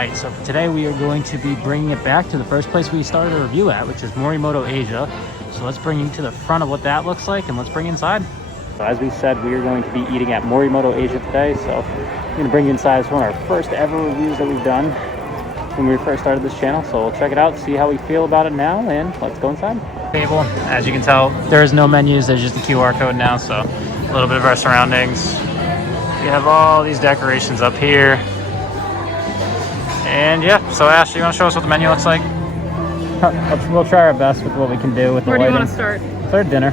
Alright, so for today we are going to be bringing it back to the first place we started a review at, which is Morimoto Asia. So let's bring you to the front of what that looks like and let's bring you inside. So as we said, we are going to be eating at Morimoto Asia today. So I'm going to bring you inside. It's one of our first ever reviews that we've done when we first started this channel. So we'll check it out, see how we feel about it now, and let's go inside. Table, as you can tell, there is no menus, there's just a QR code now. So a little bit of our surroundings. We have all these decorations up here. And yeah, so Ash, you want to show us what the menu looks like? We'll try our best with what we can do with the lighting. Where do you want to start? Start dinner.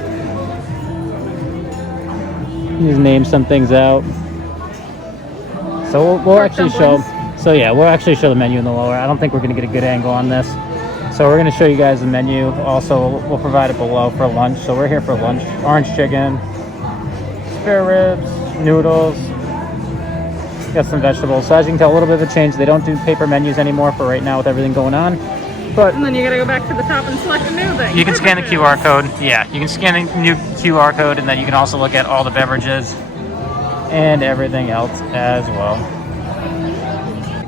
Just name some things out. So we'll actually show. So yeah, we'll actually show the menu in the lower. I don't think we're going to get a good angle on this. So we're going to show you guys the menu. Also, we'll provide it below for lunch. So we're here for lunch. Orange chicken, spare ribs, noodles. Got some vegetables. So as you can tell, a little bit of a change. They don't do paper menus anymore for right now with everything going on. But and then you gotta go back to the top and select a new thing. You can scan the QR code. Yeah, you can scan the new QR code, and then you can also look at all the beverages and everything else as well.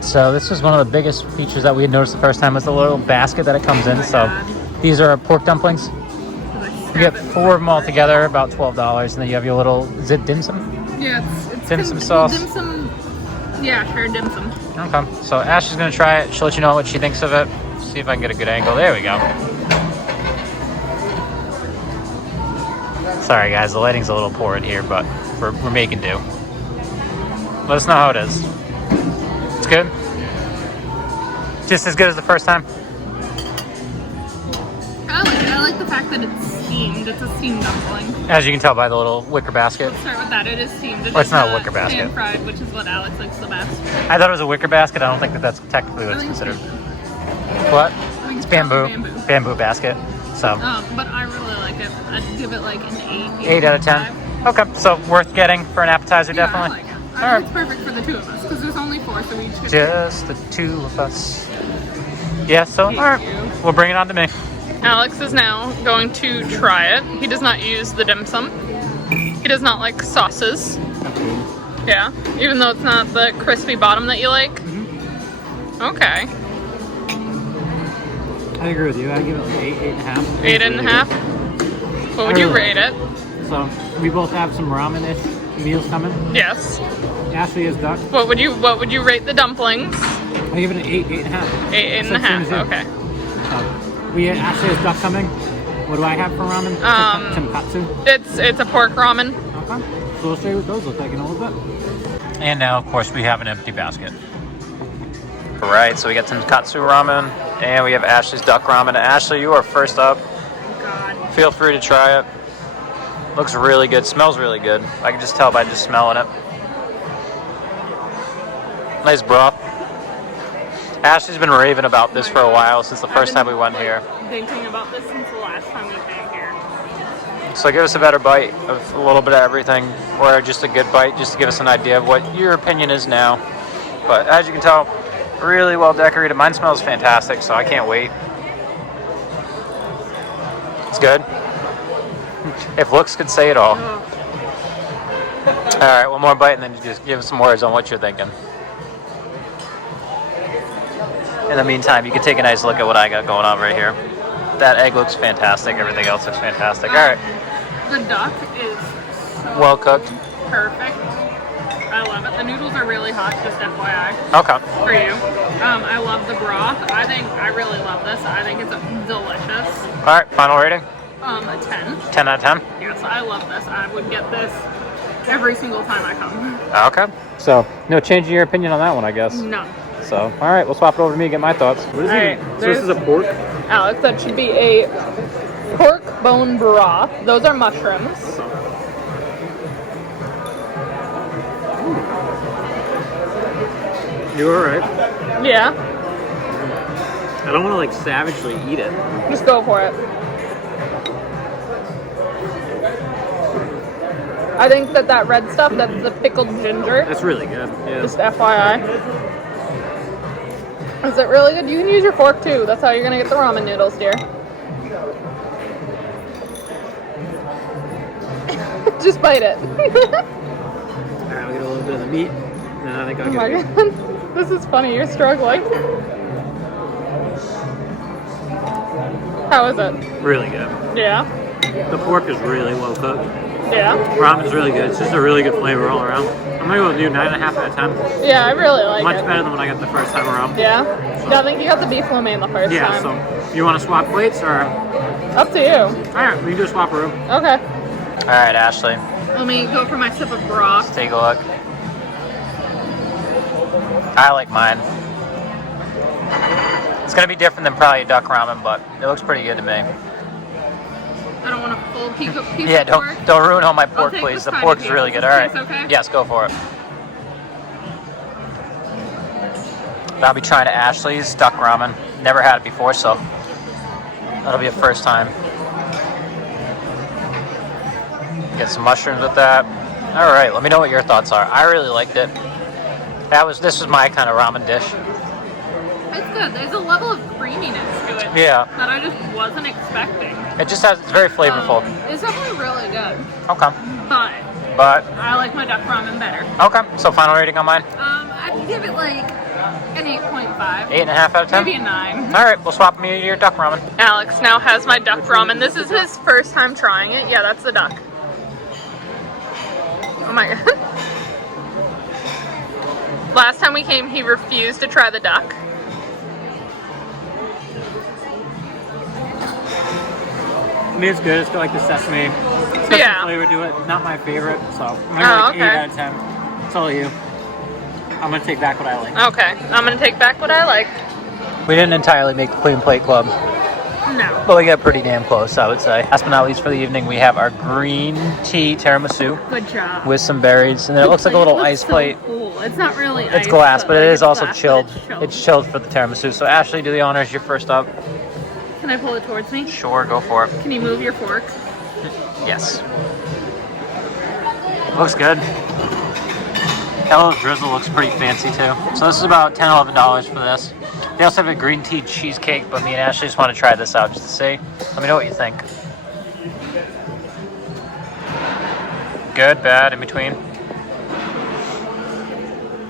So this is one of the biggest features that we had noticed the first time was the little basket that it comes in. So these are pork dumplings. You get 4 of them all together, about $12, and then you have your little, is it dim sum? Yeah, it's dim sum sauce. Dim sum. Yeah, sure, dim sum. Okay, so Ash is gonna try it. She'll let you know what she thinks of it. See if I can get a good angle. There we go. Sorry guys, the lighting's a little poor in here, but we're making do. Let us know how it is. It's good? Just as good as the first time? I like it. I like the fact that it's steamed. It's a steamed dumpling. As you can tell by the little wicker basket. Let's start with that. It is steamed. It's not a wicker basket. Pan fried, which is what Alex likes the best. I thought it was a wicker basket. I don't think that's technically what it's considered. What? It's bamboo. Bamboo basket. So. But I really like it. I'd give it like an 8. 8 out of 10. Okay, so worth getting for an appetizer, yeah, definitely. I like it. I think it's perfect for the 2 of us because there's only 4, so we each get just the 2 of us. Yeah, so alright, we'll bring it on to me. Alex is now going to try it. He does not use the dim sum. He does not like sauces. Yeah, even though it's not the crispy bottom that you like. Okay. I agree with you. I give it like 8, 8.5. 8.5? What would you rate it? So we both have some ramen-ish meals coming. Yes. Ashley is duck. What would you rate the dumplings? I give it an 8, 8.5. 8, 8.5. Okay. Ashley has duck coming. What do I have for ramen? Tonkotsu. It's a pork ramen. Okay. So we'll show you what those look like in a little bit. And now, of course, we have an empty basket. All right, so we got some Katsu Ramen, and we have Ashley's duck ramen. Ashley, you are first up. God. Feel free to try it. Looks really good. Smells really good. I can just tell by just smelling it. Nice broth. Ashley's been raving about this for a while since the first time we went here. Thinking about this since the last time we came here. So give us a better bite of a little bit of everything, or just a good bite, just to give us an idea of what your opinion is now. But as you can tell, really well decorated. Mine smells fantastic, so I can't wait. It's good. If looks could say it all. All right, one more bite, and then just give us some words on what you're thinking. In the meantime, you can take a nice look at what I got going on right here. That egg looks fantastic. Everything else looks fantastic. All right. The duck is so well cooked. Perfect. I love it. The noodles are really hot, just FYI. Okay. For you. I love the broth. I really love this. I think it's delicious. All right, final rating? A 10. 10 out of 10? Yes, I love this. I would get this every single time I come. Okay. So, no change in your opinion on that one, I guess? None. So, all right, we'll swap it over to me and get my thoughts. What is it? So this is a pork? Alex, that should be a pork bone broth. Those are mushrooms. You all right? Yeah. I don't want to like savagely eat it. Just go for it. I think that red stuff, that's the pickled ginger. That's really good. Yeah. Just FYI. Is it really good? You can use your fork too. That's how you're gonna get the ramen noodles, dear. Just bite it. Alright, I'll get a little bit of the meat. And then I think I'll get This is funny, you're struggling. How is it? Really good. Yeah? The pork is really well cooked. Yeah? Ramen's really good. It's just a really good flavor all around. I'm gonna go with you 9.5 out of 10. Yeah, I really like Much it. better than when I got the first time around. Yeah? Yeah, I think you got the beef lo mein the first Yeah, time. so you want to swap plates or? Up to you. Alright, we can do a swap room. Okay. Alright, Ashley. Let me go for my sip of broth. Let's take a look. I like mine. It's gonna be different than probably a duck ramen, but it looks pretty good to me. I don't want a full piece of Yeah, pork. don't ruin all my pork, take please. the The tiny pork is piece. really good. Is All right. this okay? Yes, go for it. I'll be trying Ashley's duck ramen. Never had it before, so that'll be a first time. Get some mushrooms with that. All right, let me know what your thoughts are. I really liked it. This was my kind of ramen dish. It's good. There's a level of creaminess to it Yeah. that I just wasn't expecting. It's very flavorful. It's definitely really good. Okay. But I like my duck ramen better. Okay. So final rating on mine? I'd give it like an 8.5. 8.5 out of 10? Maybe a 9. All right, we'll swap me to your duck ramen. Alex now has my duck ramen. This is his first time trying it. Yeah, that's the duck. Oh my god. Last time we came, he refused to try the duck. I mean, it's good. It's got like the sesame flavor to it. Not my favorite, so I'm gonna go like 8 out of 10. It's all you. I'm gonna take back what I like. Okay, I'm gonna take back what I like. We didn't entirely make the Clean Plate Club, No. but we got pretty damn close, I would say. Last but not least for the evening, we have our green tea tiramisu Good job. with some berries, and then it looks like a little ice plate. Cool. It's not really It's ice, glass, but it like is also glass, but chilled. It's It's chilled for the tiramisu. So Ashley, do the honors. You're first up. Can I pull it towards me? Sure, go for it. Can you move your fork? Yes. Looks good. Hello Drizzle looks pretty fancy too. So this is about $10, $11 for this. They also have a green tea cheesecake, but me and Ashley just want to try this out just to see. Let me know what you think. Good, bad, in between?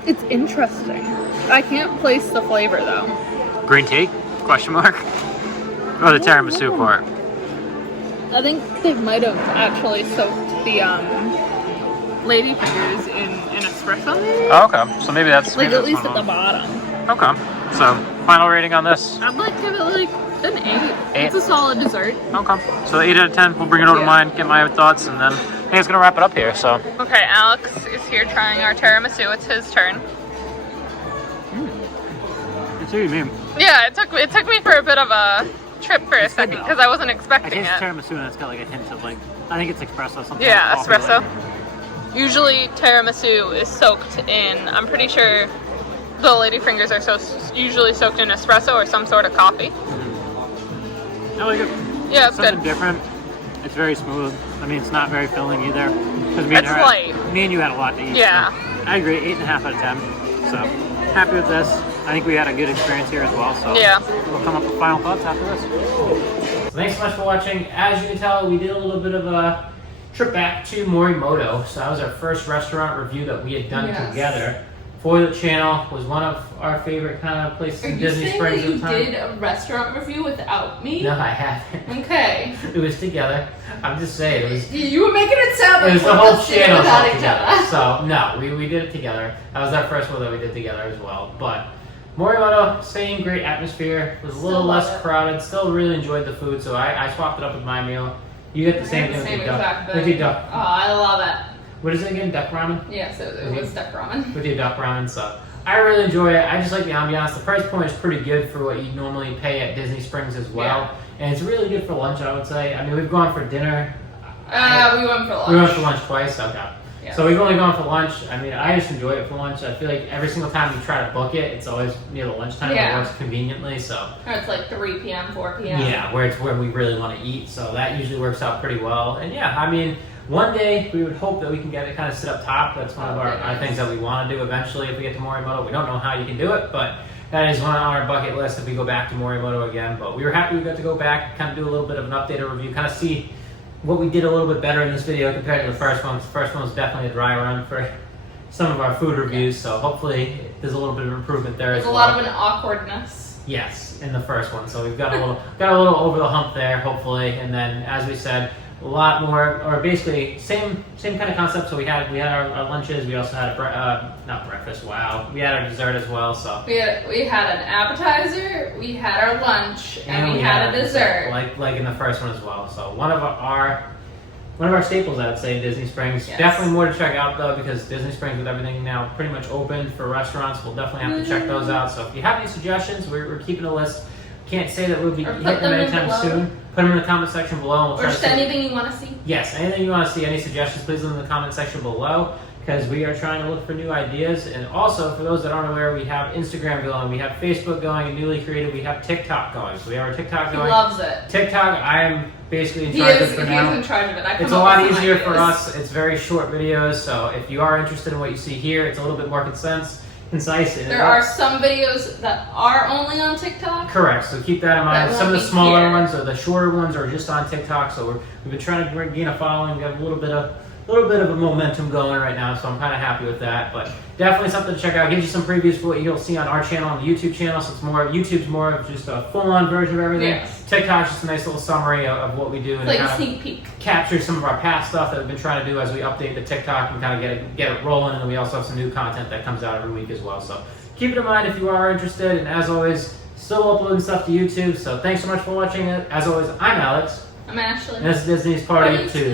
It's interesting. I can't place the flavor though. Green tea? Question mark? Or the tiramisu part? I think they might have actually soaked the ladyfingers in espresso maybe? Oh, okay. So maybe that's... Like maybe at that's least one at of the them. bottom. Okay. So, final rating on this? I'd like to give it like an 8. It's a solid dessert. Okay. So 8 out of 10. We'll bring it over to mine, get my thoughts, and then I think it's going to wrap it up here, so... Okay, Alex is here trying our tiramisu. It's his turn. It's what you mean. Yeah, it took me for a bit of a trip for a second because I wasn't I expecting taste it. tiramisu and it's got like a hint of like, I think it's espresso. Something Yeah, like espresso. Usually tiramisu is soaked in, I'm pretty sure the ladyfingers are usually soaked in espresso or some sort of coffee. I like it. Yeah, it's Something good. different. It's very smooth. I mean, it's not very filling either. It's light. Me and you had a lot to eat. Yeah. So I agree, 8.5 out of 10. So, happy with this. I think we had a good experience here as well. So, Yeah. we'll come up with final thoughts after this. Thanks so much for watching. As you can tell, we did a little bit of a trip back to Morimoto. So that was our first restaurant review that we had done together for the channel. Was one of our favorite kind of places in Disney Springs at the time. Are you saying that you did a restaurant review without me? No, I haven't. Okay. It was together. I'm just saying, it was... You were making it sound like It was the whole channel without each together. other. So, no, we did it together. That was our first one that we did together as well. But Morimoto, same great atmosphere. Was a little less crowded. Still really enjoyed the food, so I swapped it up with my meal. You get the same thing with your duck. With your duck. Oh, I love it. What is it again? Duck ramen? Yeah, so it was duck ramen. With your duck ramen, so I really enjoy it. I just like the ambiance. The price point is pretty good for what you normally pay at Disney Springs as well. Yeah. And it's really good for lunch, I would say. I mean, we've gone for dinner. We went for lunch. We went for lunch twice, okay. Yeah. So we've only gone for lunch. I mean, I just enjoy it for lunch. I feel like every single time you try to book it, it's always near the lunchtime. Yeah. It works conveniently, so. Or it's like 3 p.m., 4 p.m. Yeah, where it's where we really want to eat. So that usually works out pretty well. And yeah, I mean, one day we would hope that we can get it kind of sit up top. That's one of our things that we want to do eventually if we get to Morimoto. We don't know how you can do it, but that is one on our bucket list if we go back to Morimoto again. But we were happy we got to go back, kind of do a little bit of an updated review, kind of see what we did a little bit better in this video compared to the first one. The first one was definitely a dry run for some of our food reviews, so hopefully there's a little bit of improvement there as There's well. a lot of an awkwardness. Yes, in the first one. So we've got a little over the hump there, hopefully. And then, as we said, a lot more, or basically same kind of concept. So we had our lunches. We also had not breakfast. Wow, we had our dessert as well. So We had an appetizer, we had our lunch, and we had a dessert. like in the first one as well. So one of our staples, I would say, in Disney Springs. Yes. Definitely more to check out though, because Disney Springs, with everything now pretty much open for restaurants, we'll definitely have to check those out. So if you have any suggestions, we're keeping a list. Can't say that we'll be hitting them anytime soon. Put them in the comment section below. And we'll Or try just to see. anything you want to see. Yes, anything you want to see, any suggestions, please leave in the comment section below, because we are trying to look for new ideas. And also, for those that aren't aware, we have Instagram going, we have Facebook going, and newly created, we have TikTok going. So we have our TikTok going. He loves it. TikTok, I am basically in charge of it for now. He is in charge of it. It's a lot easier for us. It's very short videos, so if you are interested in what you see here, it's a little bit more concise. There are some videos that are only on TikTok. Correct, so keep that in mind. That Some of the won't be smaller here. ones or the shorter ones are just on TikTok, so we've been trying to gain a following. We have a little bit of a momentum going right now, so I'm kind of happy with that. But definitely something to check out. Gives you some previews for what you'll see on our channel, on the YouTube channel. So YouTube's more of just a full-on version of everything. Yes. TikTok's just a nice little summary of what we do, and It's like kind a of sneak peek. capture some of our past stuff that we've been trying to do as we update the TikTok and kind of get it rolling. And then we also have some new content that comes out every week as well. So keep it in mind if you are interested. And as always, still uploading stuff to YouTube. So thanks so much for watching it. As always, I'm Alex. I'm Ashley. And this is Disney's Party 2.